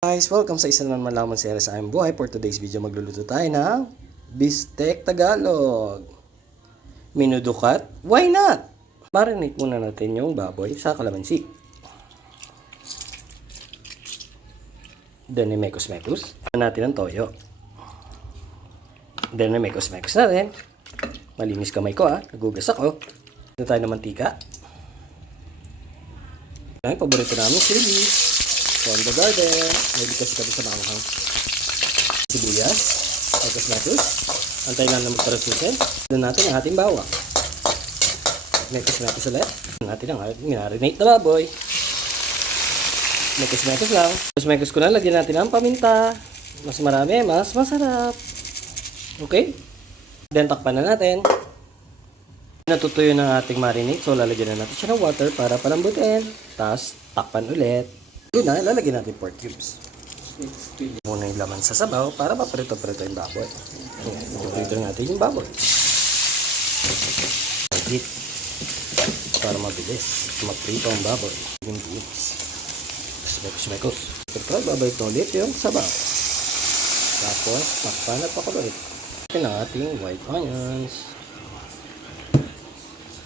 Guys, welcome sa isa naman malaman series sa aming buhay. For today's video, magluluto tayo ng Bistek Tagalog. Minudukat, why not? Marinate muna natin yung baboy sa kalamansi. Then, mekos-mekos. Natin ang toyo. Then, mekos-mekos natin. Malinis kamay ko nagugas ako. Ito tayo ng mantika. Ang paborito namin, chili. From the garden. May bigas kami sa manghang. Sibuyas. Mekos-mekos. Antay lang na magparasusin. Doon natin ang ating bawang. Mekos-mekos ulit. Doon natin ang minarinate na baboy. Mekos-mekos lang. Mekos-mekos ko na. Lagyan natin ang paminta. Mas marami, mas masarap. Okay? Then takpan na natin. Natutuyo ng ating marinade. So lalagyan na natin siya ng water para palambutin. Tapos takpan ulit. Yun na, lalagyan natin pork cubes. Muna yung laman sa sabaw para maprito-prito yung baboy. Prito natin yung baboy. Legit. Para mabilis. Magprito ang baboy. Yung beans. Mekos-mekos. Pagka babalik na ulit yung sabaw. Tapos, takpan at pakuloy. Ito ang ating white onions.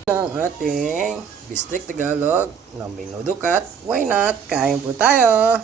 Ang ating Bistek Tagalog na minudukat. Why not? Kain po tayo!